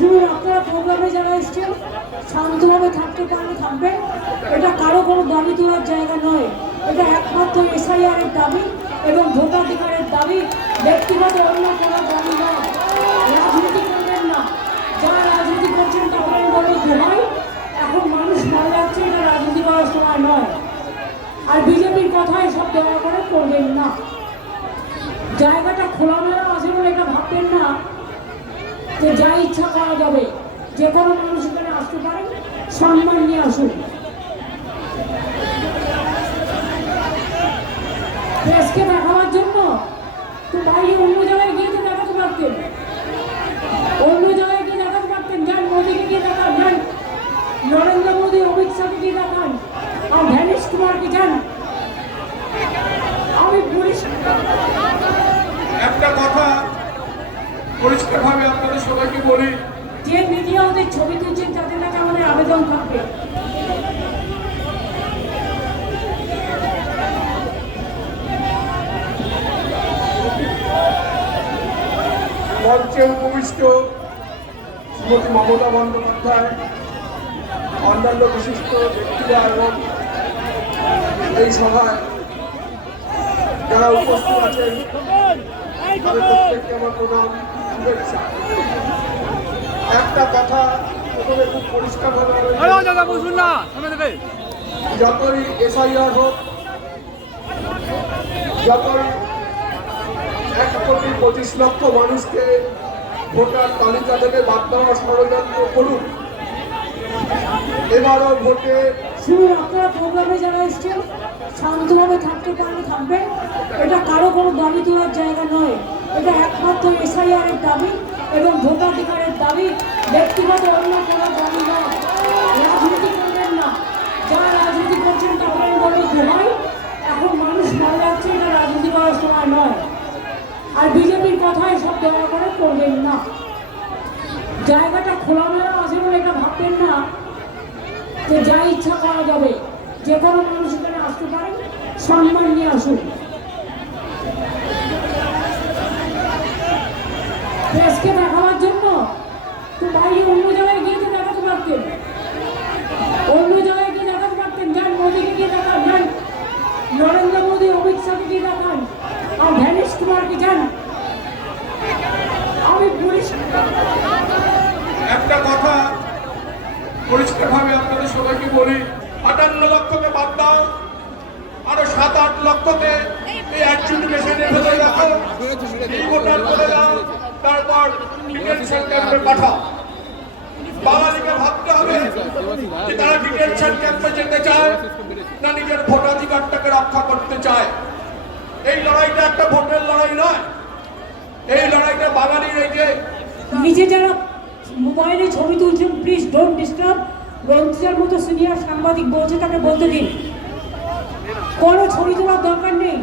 শুনুন, আপনারা প্রোগ্রামে যারা এসছেন শান্তভাবে থাকতে পারলে থাকবেন। এটা কারো কোনো দাবি তোলার জায়গা নয়, এটা একমাত্র এসআইআর এর দাবি এবং ভোটাধিকারের দাবি, ব্যক্তিগত অন্য কোনো দাবি নয়। রাজনীতি করবেন না, যারা রাজনীতি করছেন তাদের বলে দোহাই, এখন মানুষ মারা যাচ্ছে, এটা রাজনীতি করার সময় নয়। আর বিজেপির কথায় সব দয়া করে করবেন না। জায়গাটা খোলামেলা আছে বলে এটা ভাববেন না যে যা ইচ্ছা করা যাবে। যে কোনো মানুষ এখানে আসতে পারেন, সম্মান নিয়ে আসুন। দেশকে দেখাবার জন্য তো বাইরে অন্য জায়গায় গিয়ে তো দেখাতে পারতেন, অন্য জায়গায় গিয়ে দেখাতে পারতেন। যান মোদীকে গিয়ে দেখান, যান নরেন্দ্র মোদী, অমিত শাহকে গিয়ে দেখান, আর ভ্যানিশ কুমারকে যান। আমি একটা কথা পরিষ্কারভাবে আপনাদের সবাইকে বলি, যে মিডিয়া ওদের ছবি তুলছেন তাদের কাছে আমাদের আবেদন থাকবে, মঞ্চে উপবিষ্ট শ্রীমতী মমতা বন্দ্যোপাধ্যায়, অন্যান্য বিশিষ্ট ব্যক্তিরা এবং এই সভায় যারা উপস্থিত আছেন তাদের প্রত্যেককে আমার প্রণাম, শুভেচ্ছা। একটা কথা প্রথমে খুব পরিষ্কারভাবে যতই এসআইআর হোক, যতই 1,25,00,000 মানুষকে ভোটার তালিকা থেকে বাদ দেওয়ার ষড়যন্ত্র করুন, এবারও ভোটে শুনুন, আপনারা প্রোগ্রামে যারা এসছেন শান্তভাবে থাকতে পারলে থাকবেন। এটা কারো কোনো দাবি তোলার জায়গা নয়, এটা একমাত্র এসআইআর এর দাবি এবং ভোটাধিকারের দাবি, ব্যক্তিগত অন্য কোনো দাবি নয়। রাজনীতি করবেন না, যারা রাজনীতি করছেন তাদের বলে দোহাই, এখন মানুষ মারা যাচ্ছে, এটা রাজনীতি করার সময় নয়। আর বিজেপির কথায় সব দয়া করে করবেন না। জায়গাটা খোলামেলা আছে বলে এটা ভাববেন না যে যা ইচ্ছা করা যাবে। যে কোনো মানুষ এখানে আসতে পারেন, সম্মান নিয়ে আসুন। দেশকে দেখাবার জন্য তো বাইরে অন্য জায়গায় গিয়ে তো দেখাতে পারতেন, অন্য জায়গায় গিয়ে দেখাতে পারতেন। যান মোদীকে গিয়ে দেখান, যান নরেন্দ্র মোদী, অমিত শাহকে গিয়ে দেখান, আর ভ্যানিশ কুমারকে যান। আমি একটা কথা পরিষ্কারভাবে আপনাদের সবাইকে বলি, 58 লক্ষকে বাদ দাও, আরো 7-8 লক্ষকে এই অ্যাডজুডিকেশনে ফেলে রাখো, এই ভোটার করে দাও, তারপর ডিটেনশন ক্যাম্পে পাঠাও। বাঙালিকে ভাবতে হবে যে তারা ডিটেনশন ক্যাম্পে যেতে চায় না নিজের ভোটাধিকারটাকে রক্ষা করতে চায়। এই লড়াইটা একটা ভোটের লড়াই নয়, এই লড়াইটা বাঙালির এই যে নিজে যারা মোবাইলে ছবি তুলছেন, প্লিজ ডোন্ট ডিস্টার্ব। রঞ্জিতার মতো সিনিয়র সাংবাদিক বলছে, তাকে বলতে দিন, কোনো ছবি তোলার দরকার নেই।